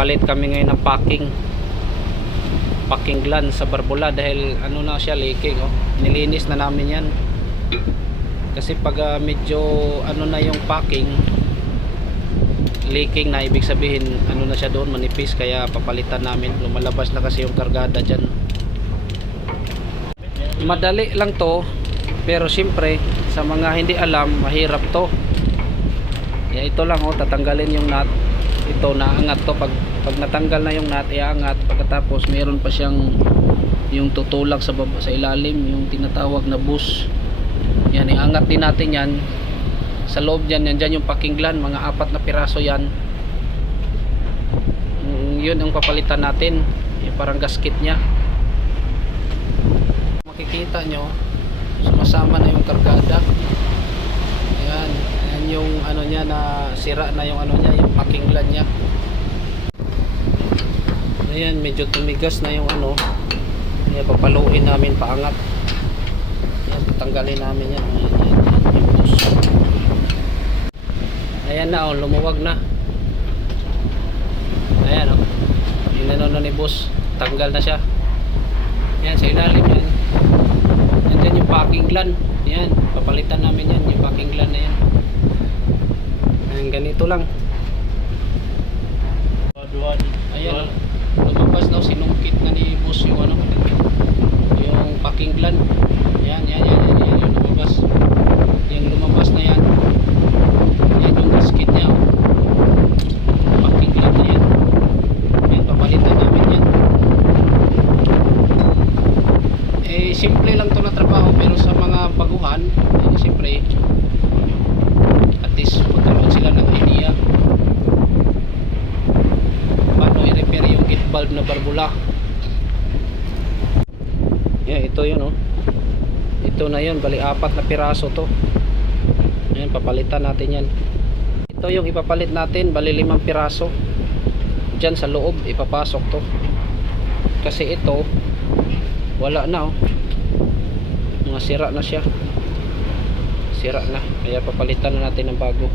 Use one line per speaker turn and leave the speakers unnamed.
magpapalit kami ngayon ng packing. Packing gland sa barbula dahil ano na siya leaking oh. nilinis na namin yan. Kasi pag ah, medyo ano na yung packing leaking na ibig sabihin ano na siya doon manipis kaya papalitan namin. Lumalabas na kasi yung kargada dyan. Madali lang to pero siyempre sa mga hindi alam mahirap to. Ya ito lang oh tatanggalin yung nut ito naangat to. Pag pag natanggal na yung nut iaangat. Pagkatapos meron pa siyang yung tutulak sa baba, sa ilalim yung tinatawag na bus. Yan iangat din natin yan. Sa loob dyan yan dyan yung packing gland mga apat na piraso yan. Mm, yun ang papalitan natin yung parang gasket nya makikita nyo sumasama na yung kargada. Ayan ayan yung ano niya na sira na yung ano niya yung packing gland niya. Ayan medyo tumigas na yung ano. Ayan papaluin namin paangat. Ayan tanggalin namin yan. Ayan, ayan, ayan yung push ayan na oh lumuwag na. Ayan oh. Yung nanono ni boss tanggal na siya. Ayan sa ilalim yan. Nandyan yung packing gland. Yan, papalitan namin yan, yung packing gland na yan. Ayan, ganito lang. Ayan, oh. lumabas daw, sinungkit na ni boss yung ano, yung packing gland. Yan, yan, yan, yan, yan, yung lumabas. Yung lumabas na yan. Yan yung gasket niya, oh. Packing gland na yan. Yan, papalitan namin yan. eh simple lang to na trabaho pero sa mga baguhan eh, siyempre at least magkaroon sila ng idea paano i-repair yung gate valve na barbula. Yeah, ito yun oh. Ito na yun bali apat na piraso to. Yan papalitan natin yan. Ito yung ipapalit natin bali limang piraso. Dyan sa loob ipapasok to. Kasi ito wala na oh. Mga sira na siya. Sira na. Kaya papalitan na natin ng bago